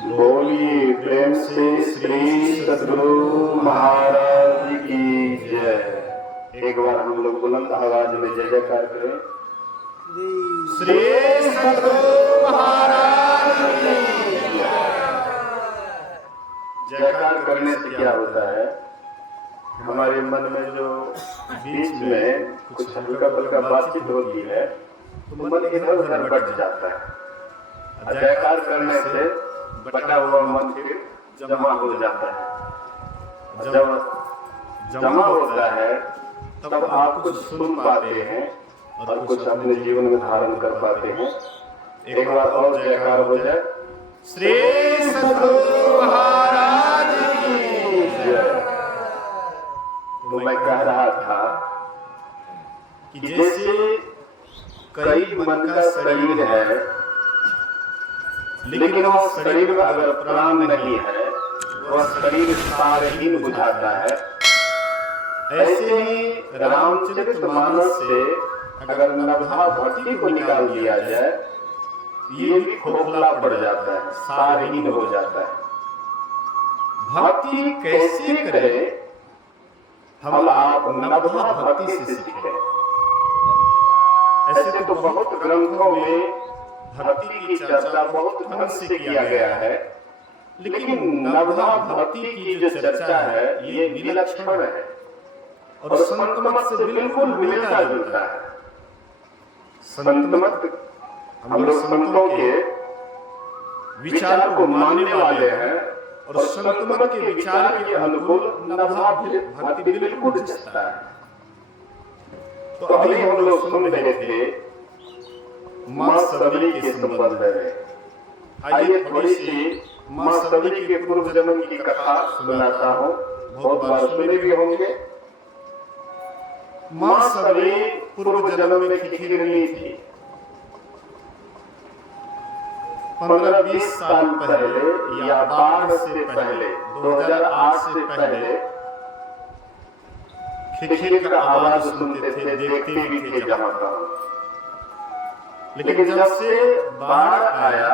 बोलिए प्रेम से श्री सद्गुरु महाराज की जय। एक बार हम लोग बुलंद आवाज में जय जयकार करें। श्री सद्गुरु महाराज की जय। जयकार करने से क्या होता है, हमारे मन में जो बीच में कुछ हल्का फुल्का बातचीत होती है तो मन इधर उधर बढ़ जाता है। जयकार करने से बटा हुआ मन फिर जमा हो जाता है। जब जमा होता है तब आप कुछ सुन पाते हैं और कुछ अपने जीवन में धारण कर पाते हैं। एक बार और जयकार हो जाए। श्री सद्गुरु महाराज की जय। तो मैं कह रहा था कि जैसे कई मन का शरीर है, लेकिन वह शरीर में अगर प्राण नहीं है, वह शरीर सारहीन बुझाता है। ऐसे ही रामचरितमानस से अगर नवधा भक्ति को निकाल दिया जाए, ये भी खोखला पड़ जाता है, सारहीन हो जाता है। भक्ति कैसे करें, हम आप नवधा भक्ति से सीखें। ऐसे तो बहुत ग्रंथों में भक्ति की चर्चा बहुत ढंग से किया गया है, लेकिन नवधा भक्ति की जो चर्चा है ये विलक्षण है और संत मत से बिल्कुल मिलता जुलता है। संत मत, हम लोग संतों के विचार को मानने वाले हैं और संत मत के विचार के अनुकूल नवधा भक्ति बिल्कुल जचता है। तो अभी हम लोग सुन रहे थे माँ सबरी के संबंध में। आइए थोड़ी सी माँ सबरी के पूर्व जन्म की कथा सुनाता हूँ, बहुत बार सुने भी होंगे। माँ सबरी पूर्व जन्म में खिखिरनी थी। 15-20 साल पहले या बाढ़ से पहले, 2008 से पहले खिखिर का आवाज सुनते थे, देखते भी थे जहाँ तहाँ। लेकिन जब से बाढ़ आया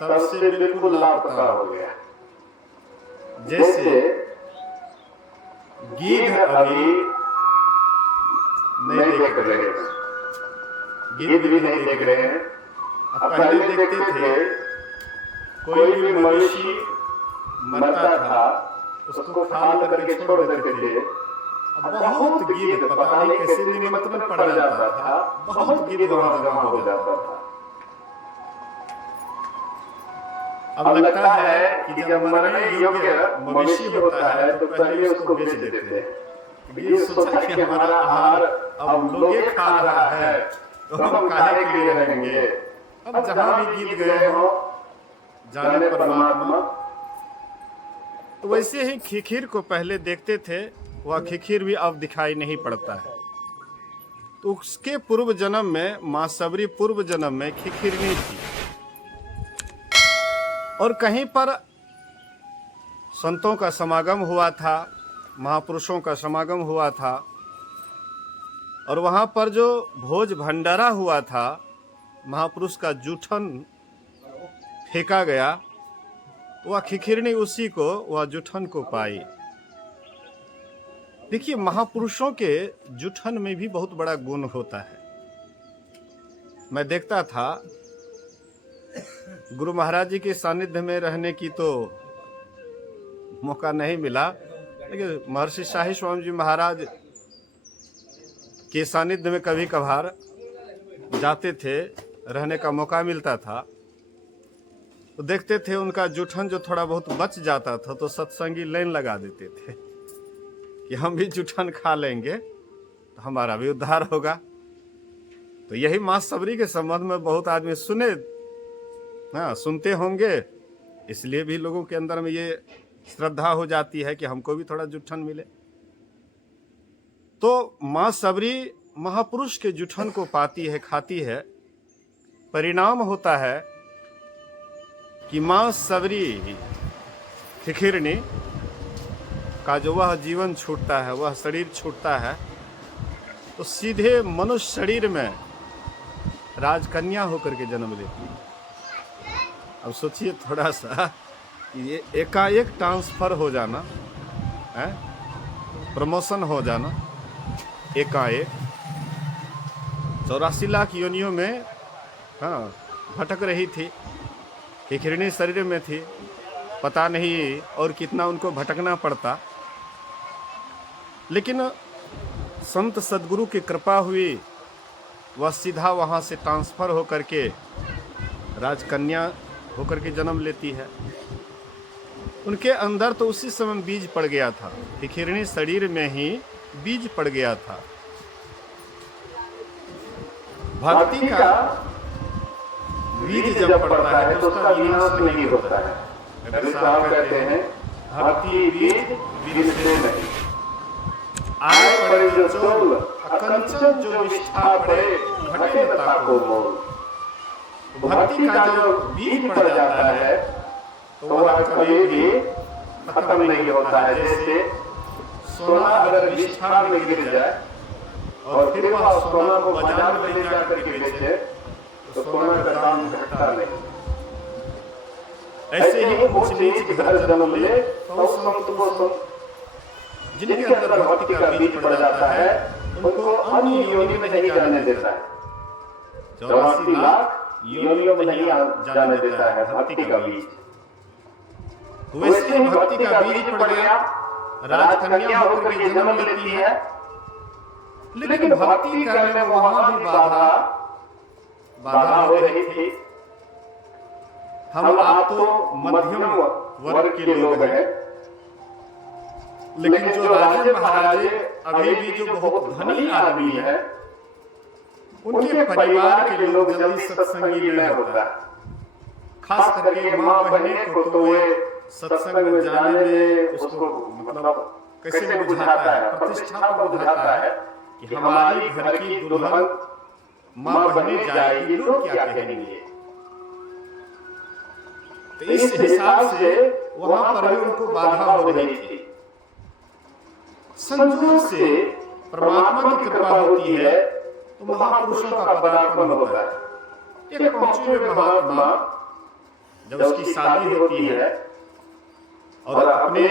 तब से बिल्कुल लापता हो गया। जैसे गिद्ध अभी नहीं देख रहे हैं, गिद्ध भी नहीं देख रहे हैं। अब पहले देखते थे कोई भी मवेशी मरता था उसको खाल करके छोड़ देते थे। बहुत गिद्ध, पता नहीं कैसे निमित्त में पड़ जाता था, बहुत गिद्ध वहां जमा हो जाता था। अब लगता है कि जब मरने योग्य मवेशी होता है तो पहले उसको बेच देते हैं। ये सोचा कि हमारा आहार अब लोग खा रहा है तो हम काहे के लिए रहेंगे। अब जहां भी गिद्ध गए हो जाने परमात्मा। तो वैसे ही खिखिर को पहले देखते थे, वह खिखिर भी अब दिखाई नहीं पड़ता है। तो उसके पूर्व जन्म में माँ सबरी पूर्व जन्म में खिखिरनी थी और कहीं पर संतों का समागम हुआ था, महापुरुषों का समागम हुआ था और वहाँ पर जो भोज भंडारा हुआ था, महापुरुष का जूठन फेंका गया, वह खिखिरनी उसी को, वह जूठन को पाई। देखिए, महापुरुषों के जूठन में भी बहुत बड़ा गुण होता है। मैं देखता था, गुरु महाराज जी के सानिध्य में रहने की तो मौका नहीं मिला, लेकिन महर्षि शाही स्वामी जी महाराज के सानिध्य में कभी कभार जाते थे, रहने का मौका मिलता था, तो देखते थे उनका जूठन जो थोड़ा बहुत बच जाता था तो सत्संगी लाइन लगा देते थे कि हम भी जूठन खा लेंगे तो हमारा भी उद्धार होगा। तो यही माँ सबरी के संबंध में बहुत आदमी सुनते होंगे, इसलिए भी लोगों के अंदर में ये श्रद्धा हो जाती है कि हमको भी थोड़ा जूठन मिले। तो माँ सबरी महापुरुष के जूठन को पाती है, खाती है। परिणाम होता है कि माँ सबरी खिखिरनी का जो वह जीवन छूटता है, वह शरीर छूटता है, तो सीधे मनुष्य शरीर में राजकन्या होकर के जन्म लेती है। अब सोचिए थोड़ा सा कि ये एकाएक ट्रांसफर हो जाना है, प्रमोशन हो जाना एकाएक, 84 लाख योनियों में हाँ भटक रही थी, एक हिरणी शरीर में थी, पता नहीं और कितना उनको भटकना पड़ता, लेकिन संत सदगुरु की कृपा हुई, वह सीधा वहाँ से ट्रांसफ़र होकर के राजकन्या होकर के जन्म लेती है। उनके अंदर तो उसी समय बीज पड़ गया था, एक हिरणी शरीर में ही बीज पड़ गया था। भक्ति का बीज जब पड़ता है तो उसका विनाश नहीं होता है। कबीर साहब कहते हैं भक्ति बीज विरसे नहीं, आए पड़े जो चोल अकंचन जो निष्ठा पड़े घटे न ताको मोल। भक्ति का जो बीज पड़ जाता है तो वह कभी भी खत्म नहीं होता है। जैसे सोना अगर निष्ठा में गिर जाए और फिर वह सोना को बाजार में ले जाकर के बेचे तो सोना का दाम घटता नहीं। ऐसे ही ऊंच नीच घर जन्म ले तो संत को संत जिनके अंदर भक्ति का बीज पड़ जाता है उनको अन्य योनि में नहीं जाने देता है। 84 लाख योनियों में नहीं जाने देता है भक्ति का बीज। वैसे ही भक्ति का बीज पड़ गया, राजकन्या होकर के जन्म लेती है, लेकिन भक्ति करने में वहां भी बाधा हो रही थी। हम आप तो मध्यम वर्ग के लोग हैं, लेकिन जो राजे महाराजे अभी भी जो बहुत धनी आदमी है उनके परिवार के लोग जल्दी सत्संगी नहीं होता। खास करके माँ बहने को तो वे सत्संग में जाने में उसको मतलब कैसे बुझाता है, प्रतिष्ठा को बुझाता है कि हमारी घर की दुल्हन माँ बहने जाएगी, लोग क्या कहेंगे। तो इस हिसाब से वहां पर भी उनको बाधा हो रही थी। संयोग से परमात्मा की कृपा होती है तो महापुरुषों का पदार्पण होता है। एक पहुंचे हुए महात्मा जब उसकी शादी होती है और अपने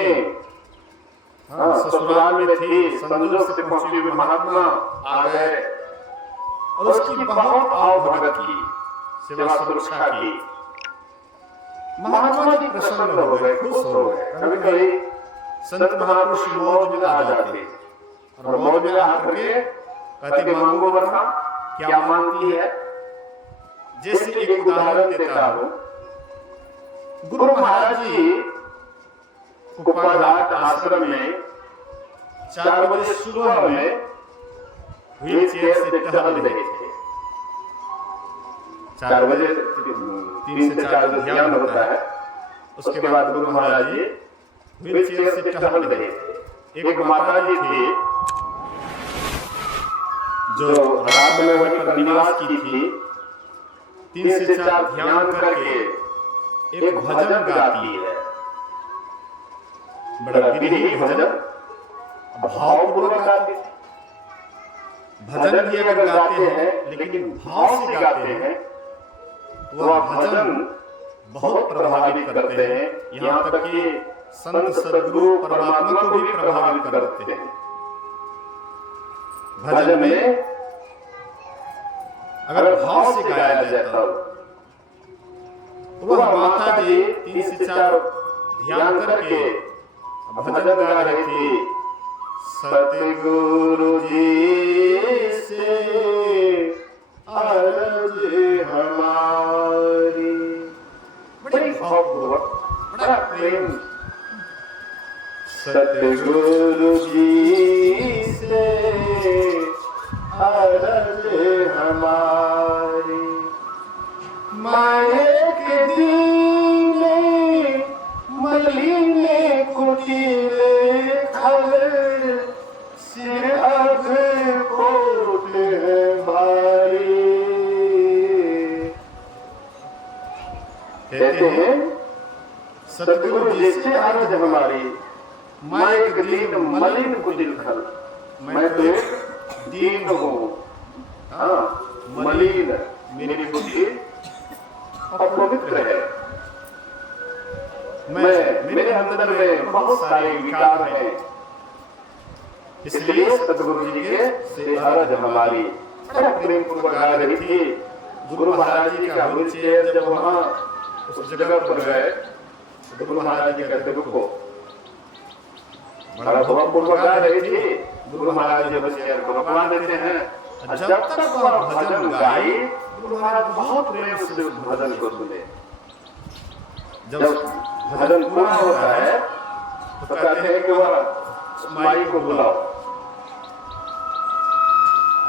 ससुराल में थे, संयोग से पहुंचे हुए महात्मा आ गए और उसकी बहुत आव भगत की, सेवा सुरक्षा की। महात्मा जी प्रसन्न हो गए, खुश हो गए। कभी कभी संत महापुरुष मौज में आ जाते और मौज में आकर के कहते मांगो वरना, क्या मांगती है। जैसे एक उदाहरण देता हूं, गुरु महाराज जी कुपाघाट आश्रम में 4 बजे सुबह में व्हील चेयर से टहल रहे थे। 4 बजे 3 से 4 ध्यान होता है। उसके बाद गुरु महाराज जी व्हील चेयर से टहल रहे थे। एक माता जी थी जो रात में वहीं पर निवास की थी, 3 से 4 ध्यान करके एक भजन गाती है, बड़ा विरही भजन, भावपूर्वक गाती है। भजन भी अगर गाते हैं लेकिन भाव से गाते हैं तो वह भजन बहुत प्रभावित करते हैं, यहाँ तक कि संत सदगुरु परमात्मा को भी प्रभावित करते हैं। भजन में अगर भाव से गाया जाता तो वह माता जी 3 से 4 ध्यान करके भजन गा रही थी। सतगुरु जी से अर्ज हमारी, बड़ी भावपूर्वक, बड़ा प्रेम। सतगुरु जी से अर्ज हमारी, माए के दीने मलिने कुटीले खल, सिर अघ कोट भारी। कहते हैं सतगुरु जी से अर्ज हमारी, माए के दीन मलिन कुटिल खल। मैं तो एक दीन हूँ, हाँ मलिन, मेरी बुद्धि अपवित्र है, मेरे अंदर में बहुत सारे विकार हैं, इसलिए सतगुरु जी के से अरज हमारी। बड़ा प्रेम पूर्वक गा रही थी। गुरु महाराज जी का व्हीलचेयर जब वहाँ उस जगह पर गए, गुरु महाराज जी कहते रुको, बड़ा भावपूर्वक गा रही थी। गुरु महाराज जी व्हीलचेयर को रुकवा देते हैं। जब तक वह भजन गाई, गुरु महाराज बहुत प्रेम से उस भजन को सुने। जब भजन पूरा होता है तो कहते हैं कि वह माई को बुलाओ।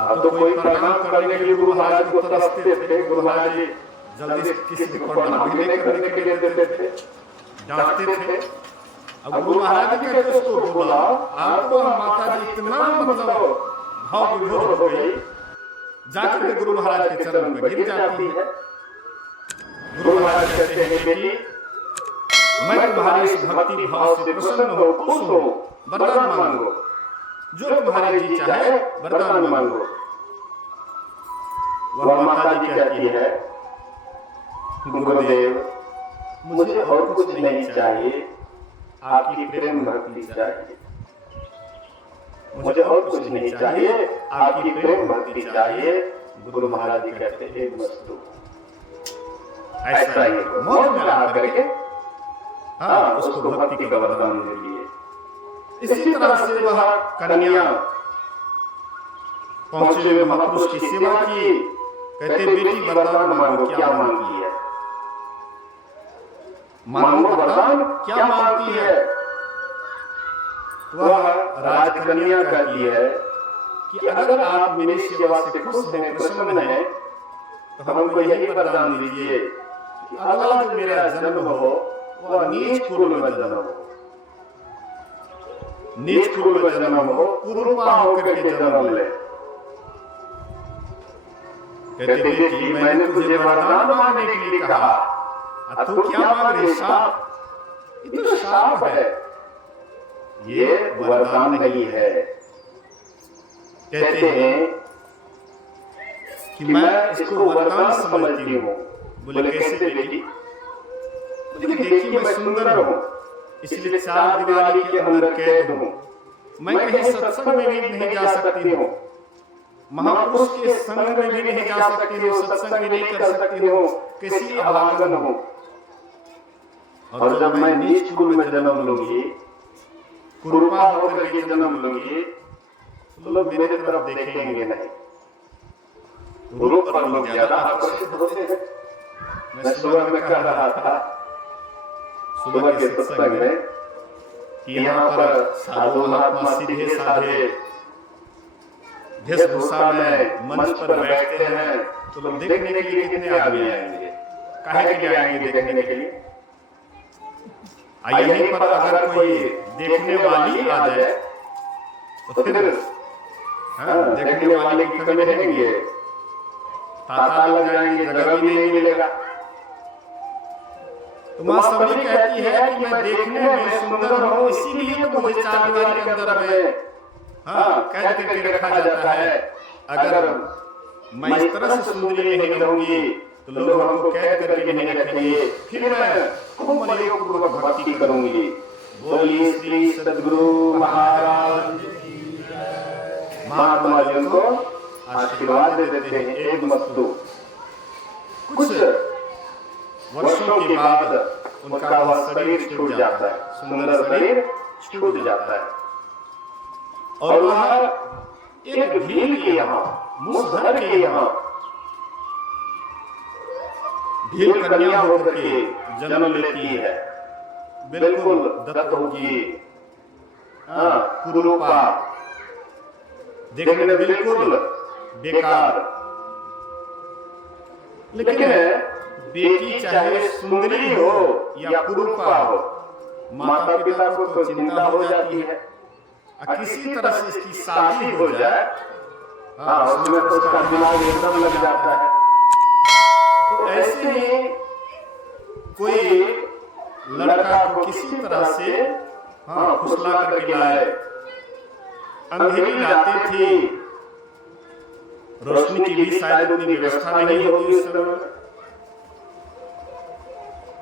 अब तो कोई प्रणाम करने के लिए गुरु महाराज को तरसते थे। गुरु महाराज जी जल्दी किसी को प्रणाम भी नहीं करने के लिए देते थे, डांटते थे। अब गुरु महाराज जी कहते उसको बुलाओ। आपको माता जी इतना मतलब भाव विभोर हो गई, जाकर के गुरु महाराज के चरण में गिर जाती है। गुरु महाराज कहते हैं बेटी, मैं तुम्हारी इस भक्ति भाव से प्रसन्न हो, खुश हो, वरदान मांगो, जो तुम्हारी जी चाहे वरदान मांगो। वह माता जी कहती है, गुरुदेव मुझे और कुछ नहीं चाहिए, आपकी प्रेम भक्ति चाहिए। मुझे और कुछ नहीं चाहिए, आपकी प्रेम भक्ति चाहिए। गुरु महाराज जी कहते हैं वस्तु ऐसा ही मौत में आकर के उसको भक्ति का वरदान दे दिए। इसी तरह से वह कन्या पहुंचे हुए महापुरुष की सेवा की। कहते बेटी वरदान मांगो, क्या मांगती है? मांगो वरदान, क्या मांगती है? वह राजकन्या कहती है कि अगर आप मेरी सेवा से खुश हैं, प्रसन्न हैं, तो हमको यही वरदान दीजिए कि अगला जो मेरा जन्म हो वह नीच कुल में जन्म हो, नीच कुल में जन्म हो, कुरूपा होकर के जन्म ले। कहते बेटी मैंने तुझे वरदान मांगने के लिए कहा, तू क्या मांग रही? शाप? ये तो शाप है, ये वरदान नहीं है। कहते हैं कि मैं इसको वरदान समझती हूँ। बोले कैसे बेटी? देखिए मैं सुंदर हूँ, इसलिए चार दीवारी के अंदर कैद हूँ। मैं कहीं सत्संग में भी नहीं जा सकती हूँ, महापुरुष के संग में भी नहीं जा सकती हूँ, सत्संग भी नहीं कर सकती हूँ, किसी अभागन हूँ। और जब मैं नीच कुल में जन्म लूंगी, कुरूपा होकर के जन्म लूंगी, तो लोग मेरे तरफ देखेंगे नहीं। रूप पर लोग ज्यादा आकर्षित होते हैं। मैं सुबह में कह रहा था, सुबह के सत्संग में, कि यहाँ पर साधु महात्मा सीधे साधे वेशभूषा में मंच पर बैठते हैं, तो लोग देखने के लिए कितने आदमी आएंगे? काहे के लिए आएंगे देखने के लिए? यहीं पर अगर कोई देखने वाली आ जाए तो फिर देखने वाले की कमी रहेंगे, ताता लग जाएंगे, जगह भी नहीं मिलेगा। तो मां सबरी कहती है कि मैं देखने में सुंदर हूँ, इसीलिए तो मुझे चार दीवारी के अंदर में कैद करके रखा जाता है। अगर मैं इस तरह से सुंदरी नहीं रहूंगी तो लोग हमको कैद करके नहीं रखेंगे, फिर मैं खूब मनोपूर्वक भक्ति करूंगी। बोलिए श्री सद्गुरु महाराज। महात्मा जी को आशीर्वाद दे देते हैं एक मस्तु। कुछ वर्षों के बाद उनका वह शरीर छूट जाता है, सुंदर शरीर छूट जाता है, और वह एक भील के यहाँ, मुसहर के यहाँ भील कन्या होकर के जन्म लेती है। बिल्कुल दत्त होगी, कुरूपा, देखने में बिल्कुल बेकार। लेकिन बेटी चाहे सुंदरी हो या कुरूपा हो, माता पिता को तो चिंता हो जाती है। किसी तरह से इसकी शादी हो जाए, उसमें तो उसका दिमाग एकदम लग जाता है। तो ऐसे ही कोई लड़का को किसी तरह से फुसला करके लाए। अंधेरी रातें थी, रोशनी की भी शायद उतनी व्यवस्था नहीं होती उस समय।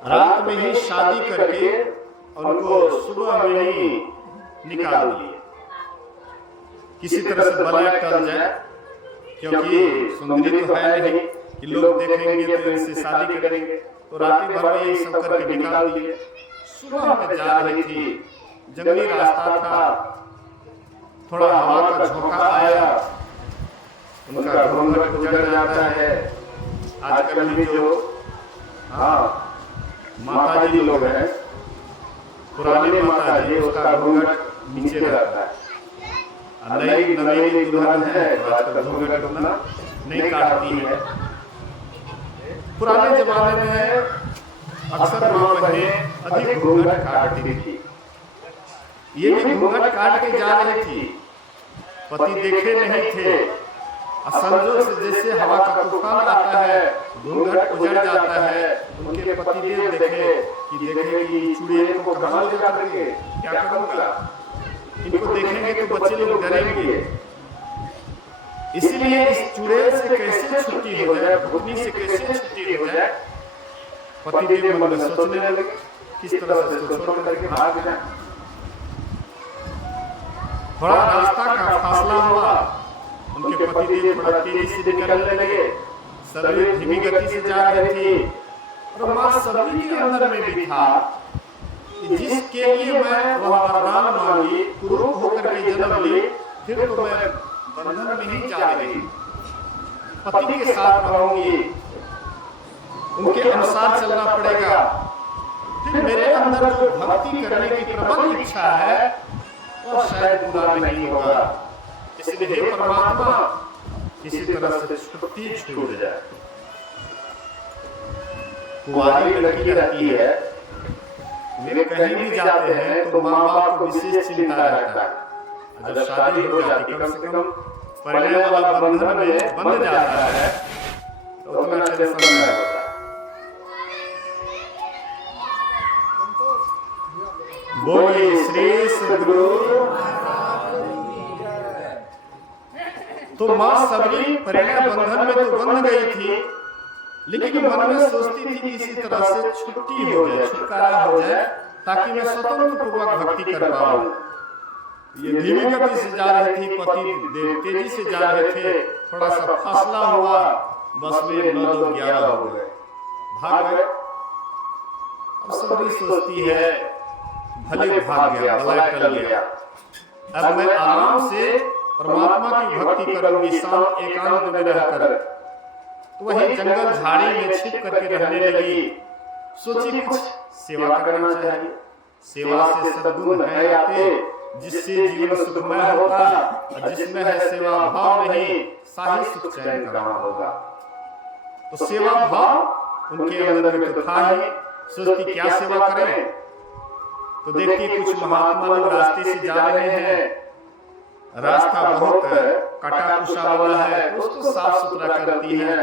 रात में ही शादी करके उनको सुबह में ही निकाल दिए, किसी तरह से बलय टल जाए, क्योंकि सुंदरी तो है नहीं कि लोग देखेंगे तो इनसे शादी करेंगे, तो रात भर में यही सब करके निकाल दिए। सुबह में जा रही थी, जंगली रास्ता था, थोड़ा हवा का झोंका आया, उनका घूंघट गुजर जाता है। आजकल भी जो माता जी लोग हैं, पुरानी माता जी, उसका घूंघट नीचे रहता है। नई नई दुल्हन है तो आजकल घूंघट उतना नहीं काटती है। पुराने जमाने में अक्सर मां बहनें अधिक घूंघट काटती थी। ये भी घूंघट काट के जा रही थी, पति देखे नहीं थे। संजोग से जैसे हवा का तूफान आता है, घूंघट उजड़ जाता है। उनके पतिदेव देखे कि चुड़ैल को कहाँ ले जा करके क्या करूंगा, इनको देखेंगे तो बच्चे लोग डरेंगे। इसलिए इस चुड़ैल से कैसे छुट्टी हो जाए, भूतनी से कैसे छुट्टी हो जाए, पतिदेव मन में सोचने लगे किस तरह से इसको छोड़ करके भाग जाए। थोड़ा रास्ता का फासला हुआ, उनके पतिदेव थोड़ा तेजी से निकलने लगे, सभी धीमी गति से जा रही थी। और मां सभी के अंदर में भी था कि जिसके लिए मैं वह वरदान मांगी, कुरूप होकर के जन्म ली, फिर तो मैं बंधन में ही जा रही, पति के साथ रहूंगी, उनके अनुसार चलना पड़ेगा। फिर मेरे अंदर जो भक्ति करने की प्रबल इच्छा है वह शायद पूरा नहीं होगा। इसलिए हे परमात्मा, किसी तरह से छुट्टी छूट जाए। कुंवारी लड़की रहती है, वे कहीं भी जाते हैं तो माँ बाप को विशेष चिंता रहता है। जब शादी हो जाती, कम से कम पढ़ने वाला बंधन में बंध जाता है तो उतना टेंशन नहीं होता। बोलिए श्री सद्गुरु। तो माँ सबरी परिणय बंधन में तो बंध गई थी, लेकिन मन में सोचती थी कि किसी तरह से छुट्टी हो जाए, छुटकारा हो जाए, ताकि मैं स्वतंत्र पूर्वक भक्ति कर पाऊं। ये धीमी गति से जा रही थी, पति देव तेजी से जा रहे थे। थोड़ा सा फासला हुआ, बस में 9-11 हो गए, भाग गए। अब सबरी सोचती है भले भाग गया, बलय टल गया, अब मैं आराम से परमात्मा की भक्ति करूंगी, शांत एकांत में रहकर। तो वही जंगल झाड़ी में छिप करके रहने लगी। सोची कुछ सेवा करना चाहिए, सेवा से सद्गुण है आते, जिससे जीवन सुखमय होगा, और जिसमें है सेवा भाव नहीं, साही सुख चैन कहाँ होगा। तो सेवा भाव उनके अंदर में तो था ही। सोचती क्या सेवा करें, तो देखती कुछ महात्मा लोग रास्ते से जा रहे हैं, रास्ता बहुत कटा कुशा वाला है, तो उसको साफ सुथरा करती है।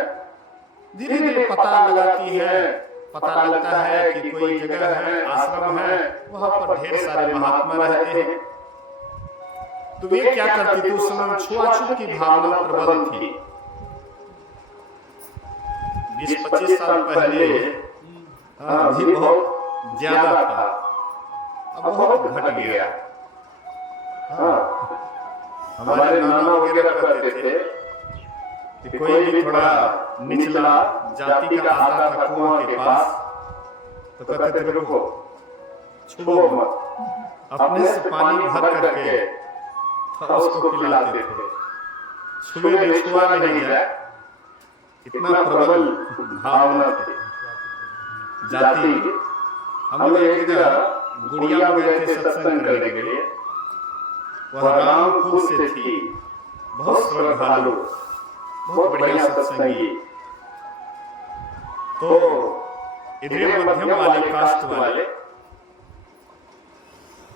धीरे धीरे पता लगाती है, पता लगता है कि कोई जगह है, आश्रम है, वहां पर ढेर सारे महात्मा रहते हैं। तो वे क्या करती थी, उस समय छुआछूत की भावना प्रबल थी। 20-25 साल पहले भी बहुत ज्यादा था, अब बहुत घट गया। हमारे नाना वगैरह कहते थे कि कोई भी थोड़ा निचला जाति का आता था कुआं के पास, तो कहते थे रुको, छुओ मत, अपने से पानी भर करके उसको पिलाते थे। छुए नहीं, छुआ नहीं जाए, इतना प्रबल भावना थी जाति। हम लोग एक जगह गुड़िया में गए थे सत्संग करने के लिए, वह रामपुर से थी, बहुत श्रद्धालु, बहुत बढ़िया सत्संगी। तो इधर मध्यम वाले कास्ट वाले,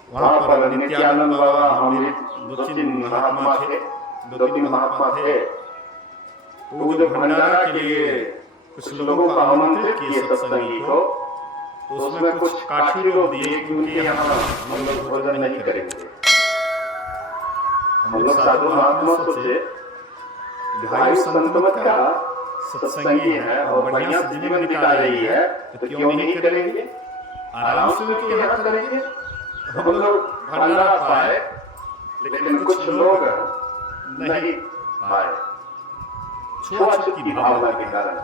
वहां पर नित्यानंद बाबा, हमारे 2-3 महात्मा थे, 2-3 महात्मा थे। वो जो भंडारा के लिए कुछ लोगों को आमंत्रित किए सत्संगी को, तो उसमें कुछ काठी लोग दिए, क्योंकि यहाँ हम लोग भोजन नहीं करेंगे। हम लोग साधु महात्मा सोचे भाई संत मत का सत्संगी है और बढ़िया से जीवन बिता रही है, तो क्यों नहीं करेंगे, आराम से उनके यहाँ करेंगे। हम लोग भंडारा पाए, लेकिन कुछ लोग नहीं पाए छुआछूत की भावना के कारण।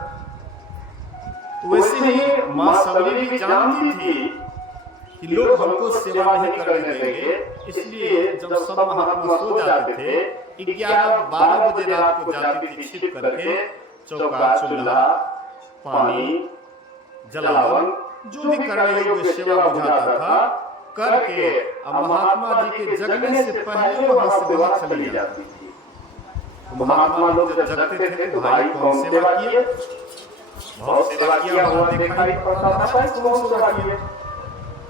तो वैसे ही माँ सबरी भी जानती थी कि लोग हमको सेवा नहीं करने देंगे, इसलिए जब सब महात्मा सो जाते थे 11-12 बजे रात को जाती थी छिप करके चौका चूल्हा पानी जलावन जो भी करने योग्य सेवा बुझाता था करके महात्मा जी के जगने से पहले वहां से वहां चली जाती थी। महात्मा लोग जब जगते थे तो भाई कौन सेवा किए, बहुत सेवा किया, वहां दिखाई पड़ता था भाई कौन सेवा किए।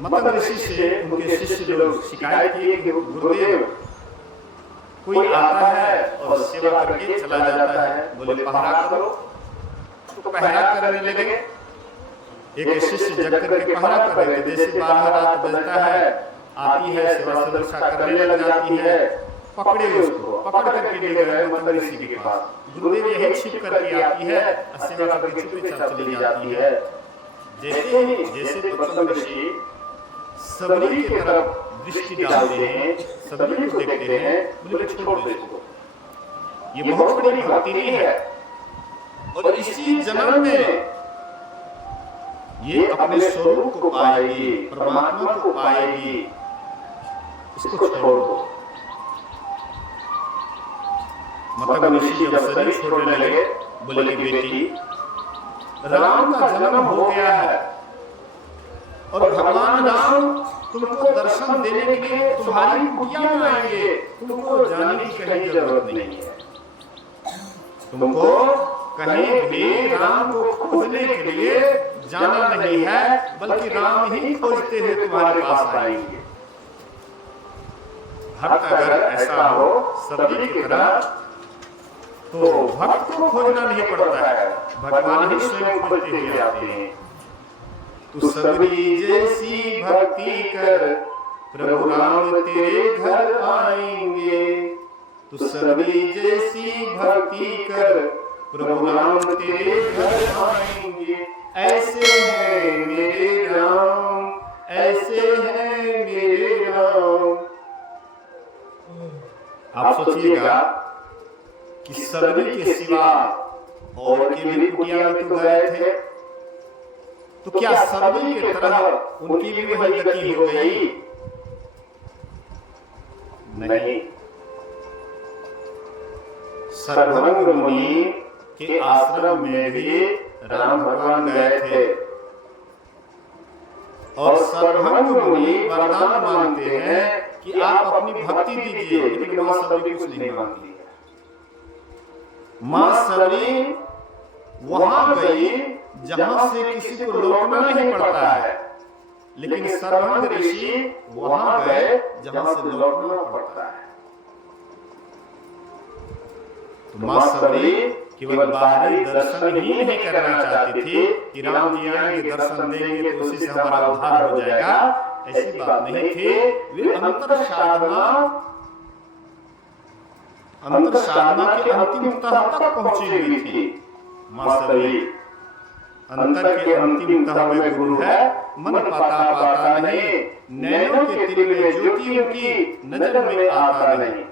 मतलब ऋषि से उनके शिष्य लोग शिकायत किए कि गुरुदेव कोई आता है और सेवा करके चला जाता है, बोले पहरा करो, तो पहरा करने लगे। एक शिष्य जग करके पहरा कर रहे थे, जैसे 12 रात बजता है आती है सेवा सुरक्षा करने लग जाती है, पकड़े उसको, पकड़ करके ले गए मंत्र ऋषि के पास। गुरुदेव यही छिप करके आती है, सेवा करके चुपचाप चली जाती है। जैसे मंत्र ऋषि सबरी की तरफ दृष्टि डालते हैं, सबरी को देखते हैं, बोले छोड़ दो इसको, ये बहुत बड़ी भक्ति है और इसी जन्म में ये अपने स्वरूप को पाएगी, परमात्मा को पाएगी, इसको छोड़ दो। मतलब ऋषि जब शरीर छोड़ने लगे बोले कि बेटी राम का जन्म हो गया है और भगवान राम तुमको दर्शन देने के लिए तुम्हारी कुटिया में आएंगे, तुमको जाने की कहीं जरूरत नहीं है। तुमको कहीं भी राम को खोजने के लिए जाना नहीं है, बल्कि राम ही खोजते हुए तुम्हारे पास आएंगे। भक्त अगर ऐसा हो सबरी की तरह तो भक्त को खोजना नहीं पड़ता है, भगवान ही स्वयं खोजते हुए आते हैं। तू सबरी जैसी भक्ति कर प्रभु राम तेरे घर आएंगे, तू सबरी जैसी भक्ति कर प्रभु राम तेरे घर आएंगे। ऐसे है मेरे राम, ऐसे है मेरे राम। आप सोचिएगा कि सबरी के सिवा और के भी कुटिया में तो गए थे, तो क्या सबरी की तरह उनकी भी वही गति हो गई? नहीं। सर्वभंग मुनि के आश्रम में भी राम भगवान गए थे और सर्वभंग मुनि वरदान मांगते हैं कि आप अपनी भक्ति दीजिए, लेकिन मां सबरी कुछ नहीं मांगती है। मां सबरी वहां गई जहां से किसी को लौटना नहीं पड़ता है, लेकिन सर्वभंग ऋषि वहां गए जहां से लौटना पड़ता है। तो मां सबरी केवल बाहरी दर्शन ही नहीं करना चाहती थी कि राम जी आएंगे दर्शन देंगे तो उसी से हमारा उद्धार हो जाएगा, ऐसी बात नहीं थी। वे अंतर साधना के अंतिम तह तक पहुंची हुई थी मां सबरी। अंतर के अंतिम तह में गुरु है, मन पाता पाता नहीं, नैनों के तिल में ज्योति उनकी नजर में आता नहीं।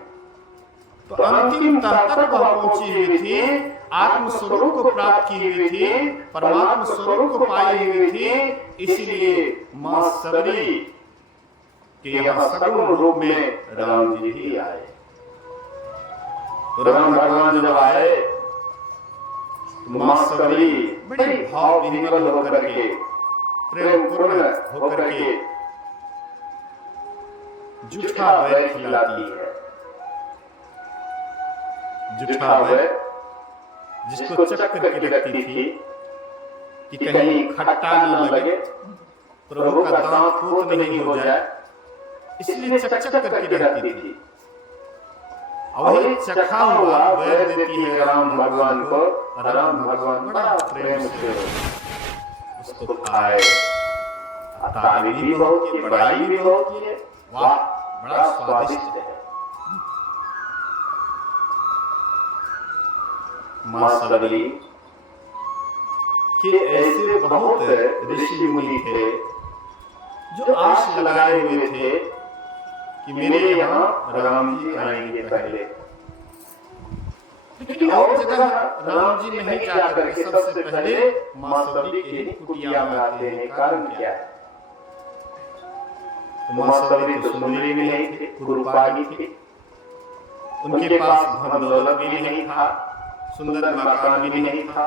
तो अंतिम तह तक वह पहुंची हुई थी, आत्म स्वरूप को प्राप्त की हुई थी, परमात्मा स्वरूप को पाई हुई थी। इसलिए मां सबरी के यहाँ सगुण रूप में राम जी ही आए। तो राम भगवान जब आए तो मां सबरी बड़ी भाव विह्वल होकर के, प्रेम पूर्ण होकर के जूठा वै खिलाती है। जूठा वै जिसको चक करके रखती थी कि कहीं खट्टा न लगे, प्रभु का दांत खोट नहीं हो जाए, इसलिए चक चक करके रखती थी। वही चखा हुआ वैर देती है राम भगवान को, राम भगवान बड़ा प्रेम से उसको खाए। तारीफ भी बहुत की, बड़ाई भी बहुत की, वाह बड़ा स्वादिष्ट है। मां सबरी के ऐसे बहुत ऋषि मुनि थे जो आस लगाए हुए थे कि मेरे यहाँ राम जी आएंगे पहले। लेकिन और जगह राम जी नहीं जाकर के सबसे पहले माँ सबरी के ही कुटिया में आते हैं। कारण क्या है? तो माँ सबरी तो सुंदरी भी नहीं थी, कुरूपागी थी, उनके पास धन दौलत भी नहीं था, सुंदर मकान भी नहीं था,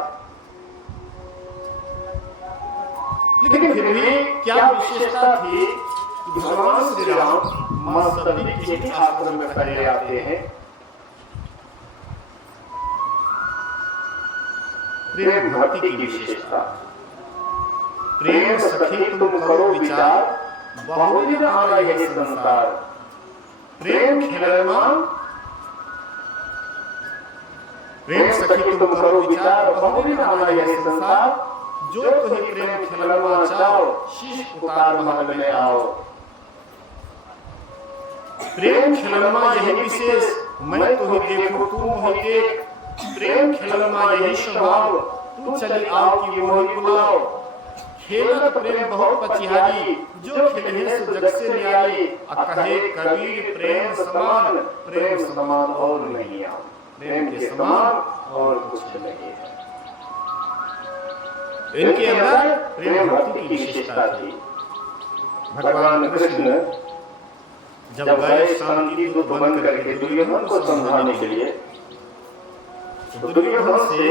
लेकिन फिर भी क्या विशेषता थी कि भगवान श्री राम माँ सबरी के ही आश्रम में पहले आते हैं। प्रेम भक्ति की विशेषता। प्रेम सखी तुम करो विचार, बहुविध आना यही संसार। प्रेम खिलौना, प्रेम सखी तुम करो विचार, बहुविध आना यही संसार। जो तुम्हें प्रेम खिलौना चाहो, शीश उतार महल में आओ। प्रेम खिलौना यही विशेष, मैं तुम्हें देखूं तू मोहि देख। प्रेम खिलौना यही स्वभाव, तू चली आओ कि मोहि बुलाओ। खेलत प्रेम बहुत पचिहारी, जो खेले सो जग से न्यारी। कहे कबीर प्रेम समान, प्रेम समान और नहीं आओ। प्रेम के समान और कुछ नहीं है। इनके अंदर प्रेम भक्ति की विशेषता थी। भगवान कृष्ण जब गए शांति दूत बन करके दुर्योधन को समझाने के लिए, तो दुर्योधन से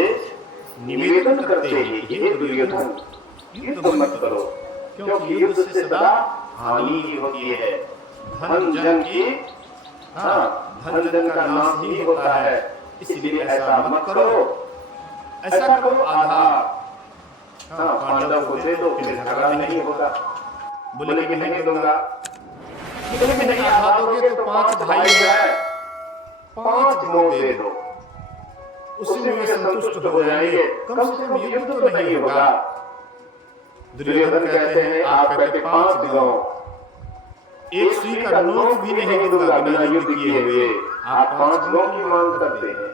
निवेदन करते हैं कि हे दुर्योधन, युद्ध मत करो, क्योंकि युद्ध से सदा हानि ही होती है। धन जन की, धन जन का नाश ही होता है, इसलिए ऐसा मत करो। ऐसा करो आधा, पांडव को दे दो, फिर झगड़ा नहीं होगा। बोले कि नहीं दूंगा। लेकिन नहीं आधा दोगे तो 5 भाई है, 5 गुण दे दो, उसी में वे संतुष्ट हो जाएंगे। कम से कम युद्ध तो नहीं होगा। दुर्योधन कहते हैं आप कहते 5 गांव, एक सुई का नोक भी नहीं दूंगा बिना युद्ध किए हुए। आप 5 गांव की मांग करते हैं।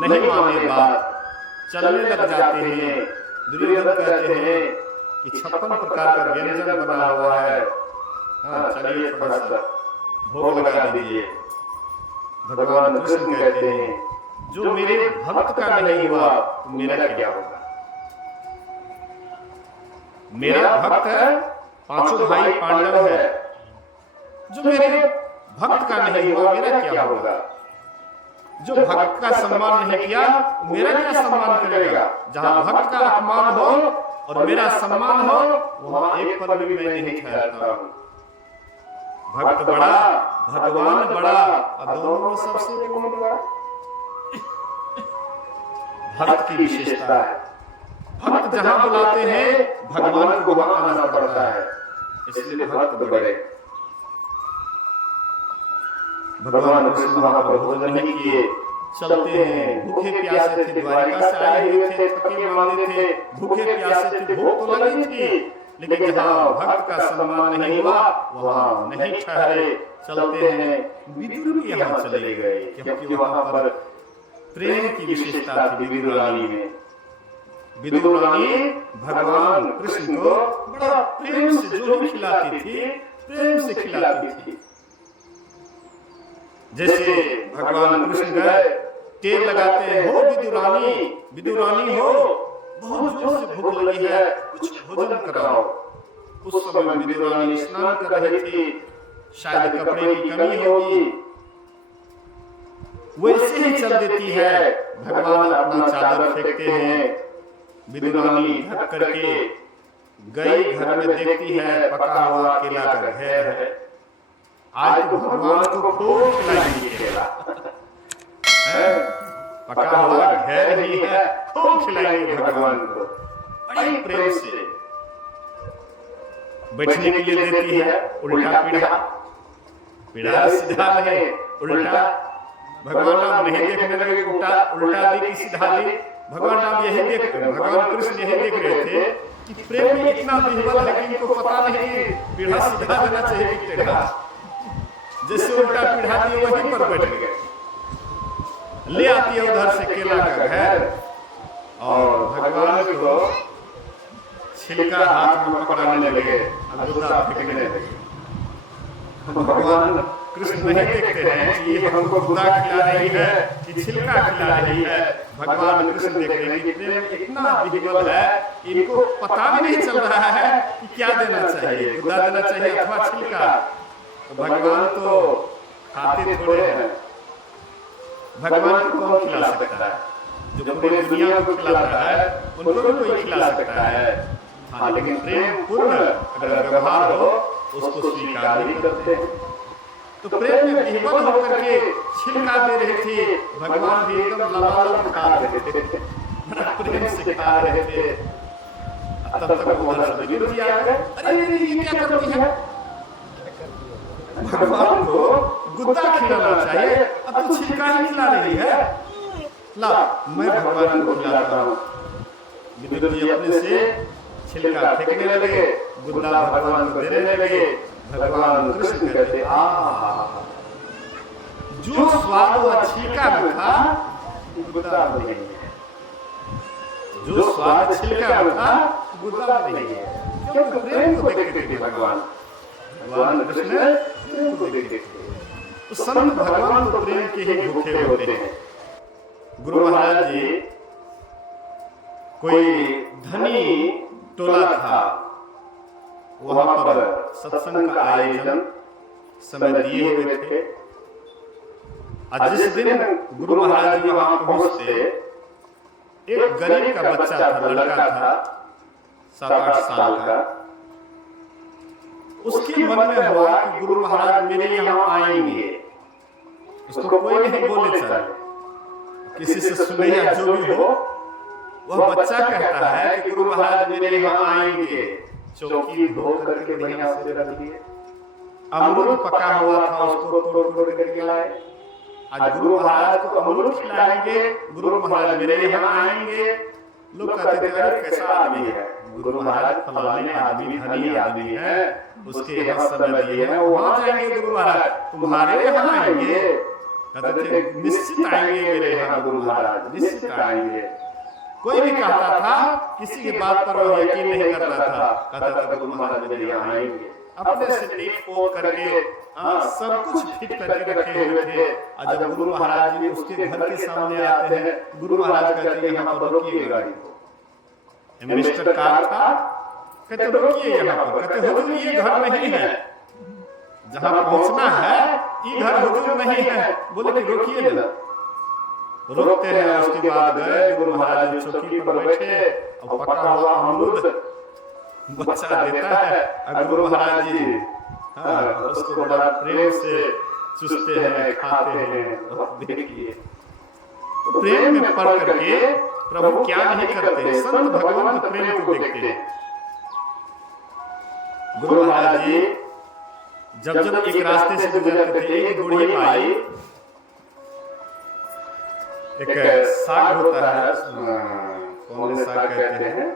नहीं माने बात, चलने लग जाते हैं। दुर्योधन कहते हैं कि 56 प्रकार का व्यंजन बना हुआ है, चलिए थोड़ा सा भोग लगा दीजिए। भगवान कृष्ण कहते हैं जो मेरे भक्त का नहीं हुआ तो मेरा क्या होगा? मेरा भक्त है, 5 भाई पांडव है, जो मेरे भक्त का नहीं हुआ मेरा क्या होगा? जो भक्त का सम्मान नहीं किया मेरा क्या सम्मान करेगा? जहां भक्त का अपमान हो और मेरा सम्मान हो, वहां एक पल भी मैं नहीं ठहरता हूं। भक्त बड़ा, भगवान बड़ा, और दोनों में सबसे कौन बड़ा? भक्त की विशेषता है। भक्त जहां बुलाते हैं भगवान को वहां आना पड़ता है, इसलिए भक्त बड़े। भगवान कृष्ण वहां पर भोजन नहीं किए, चलते हैं, भूखे प्यासे थे, द्वारिका से आए हुए थे, थके मांदे थे, भूखे प्यासे थे, भूख तो लगी थी, लेकिन जहां भक्त का सम्मान नहीं हुआ वहां नहीं ठहरे। चलते हैं, विदुर भी यहाँ चले गए, क्योंकि वहां पर प्रेम की विशेषता थी विदुर रानी में। विदुर रानी भगवान कृष्ण को बड़ा प्रेम से जो भी खिलाती थी, प्रेम से खिलाती थी। जैसे भगवान कृष्ण गए, तेल लगाते हैं, हो विदुरानी, विदुरानी हो, बहुत जोर से भूख लगी है, कुछ भोजन कराओ। उस समय विदुरानी स्नान कर रही थी, शायद कपड़े की कमी होगी, वैसे ही चल देती है। भगवान अपना चादर फेंकते हैं, विदुरानी ढक करके गई, घर में देखती है पका हुआ केला का घेर है। आज तो भगवान को खूब खिलाएंगे केला, पका हुआ घेर ही है, खूब खिलाएंगे भगवान को। बड़ी प्रेम से बैठने के लिए देती है, उल्टा पीढ़ा, पीढ़ा सीधा नहीं उल्टा। भगवान राम नहीं देखने लगे उल्टा दी कि सीधा दी। भगवान राम यही देख, भगवान कृष्ण यही देख रहे थे कि प्रेम में इतना विह्वल है कि इनको पता नहीं पीढ़ा सीधा देना चाहिए कि टेढ़ा। जैसे उल्टा पीढ़ा दिए वहीं पर बैठ गए। ले आती है उधर से केला का घेर और भगवान को छिलका हाथ में पकड़ाने लगे, गुस्सा फेंकने लगे। भगवान कृष्ण नहीं देखते हैं कि ये हमको गुदा खिला रही है कि छिलका खिला रही है। भगवान कृष्ण देख रहे हैं कि प्रेम इतना विधिवत है, इनको पता भी नहीं चल रहा है कि क्या देना चाहिए, गुदा देना चाहिए अथवा छिलका। तो भगवान तो खाते थोड़े हैं, भगवान को कौन खिला सकता है? जो पूरी दुनिया को खिलाता है उनको भी कोई खिला सकता है। हाँ, लेकिन प्रेम पूर्ण अगर व्यवहार हो उसको स्वीकार नहीं करते। तो प्रेम में विह्वल होकर के छिलका दे रही थी, भगवान भी एकदम लबालब खा रहे थे, प्रेम से खा रहे थे। तब तक उधर से विरोधी आ गए, अरे ये क्या करती है? भगवान को गुद्दा खिलाना चाहिए, अब तो छिलका ही खिला रही है। ला, मैं भगवान को खिलाता हूँ। विदुर जी अपने से छिलका फेंकने लगे, गुद्दा भगवान को देने लगे। भगवान कृष्ण कहते, जो स्वाद वह छिलका में था गुद्दा में नहीं है, जो स्वाद छिलका में था गुद्दा में नहीं है। क्योंकि प्रेम को देखते थे भगवान कृष्ण प्रेम को देखते थे। तो संत भगवान तो प्रेम के ही भूखे होते हैं। गुरु महाराज जी, कोई धनी टोला था, वहां पर सत्संग का आयोजन समय दिए हुए थे। आज जिस दिन गुरु महाराज जी वहां पहुंचते, एक गरीब का बच्चा था, लड़का था 7-8 साल का। उसके मन में हुआ कि गुरु महाराज मेरे यहाँ आएंगे। उसको कोई नहीं बोले चले, किसी से सुने या जो भी हो, वह बच्चा कहता है कि गुरु महाराज मेरे यहाँ आएंगे। चौकी धो करके बढ़िया से रख दिए, अमरूद पका हुआ था उसको तोड़ करके लाए। आज गुरु महाराज को अमरूद खिलाएंगे, गुरु महाराज मेरे यहाँ आएंगे। लोग कहते थे अरे कैसा आदमी है, गुरु महाराज फलाने आदमी धनी आदमी है, उसके यहाँ समय दिए हैं, वहां जाएंगे गुरु महाराज, तुम्हारे यहाँ आएंगे। कहते थे निश्चित आएंगे मेरे यहाँ गुरु महाराज, निश्चित आएंगे। कोई भी कहता था, किसी की बात पर वो यकीन नहीं करता था, कहता था गुरु महाराज मेरे यहाँ आएंगे। अपने से लीप पोत करके सब कुछ फिट करके रखे हुए थे। और जब गुरु महाराज जी उसके घर के सामने आते हैं, गुरु महाराज कहते हैं यहाँ पर रोकिए गाड़ी को। मिनिस्टर कार था, कहते रोकिए यहाँ पर। कहते हुजूर ये घर नहीं है, जहाँ पहुंचना है ये घर हुजूर नहीं है। बोले कि रोकिए ना। रोकते हैं। उसके बाद गए, गुरु महाराज चौकी पर बैठे और पका हुआ अमरूद बच्चा देता है। और गुरु महाराज जी उसको बड़ा प्रेम से चूसते हैं, खाते हैं। देखिए प्रेम में पड़ करके प्रभु क्या नहीं करते, संत भगवान तो प्रेम को देखते हैं। गुरु महाराज जी जब एक रास्ते से गुजरते थे, एक बूढ़ी माई, एक साग होता है, कौन से साग कहते हैं,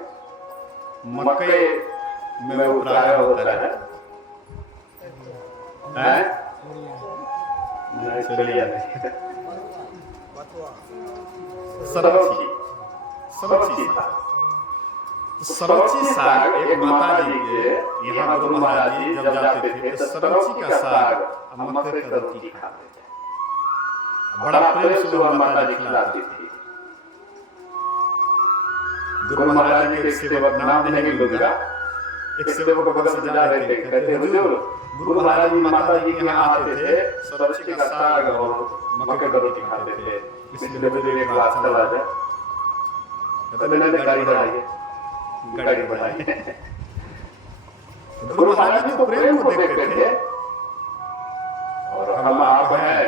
मकई में उपराया होता है, सरौची साग। एक माता जी के यहाँ गुरु महाराज जी जब जाते थे तो सरौची का साग मकई का रोटी खाते थे। बड़ा प्रेम से माता जी खिलाती थी। गुरु महाराज जी के सेवक, नाम नहीं लूंगा, एक सेवक बगल से जा रहे थे, कहते हुजूर गुरु महाराज जी माता जी के यहाँ आते थे, सरौची का साग और मकई का रोटी खाते थे, इसलिए मुझे एक बात चला जाए। कहते मैंने गाड़ी बढ़ाई, गाड़ी बढ़ाई। गुरु महाराज जी तो प्रेम को देखते थे, और हम आप हैं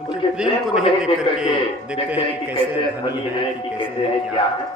उनके प्रेम को नहीं देख करके देखते हैं कि कैसे धनी है, कि कैसे है, क्या है।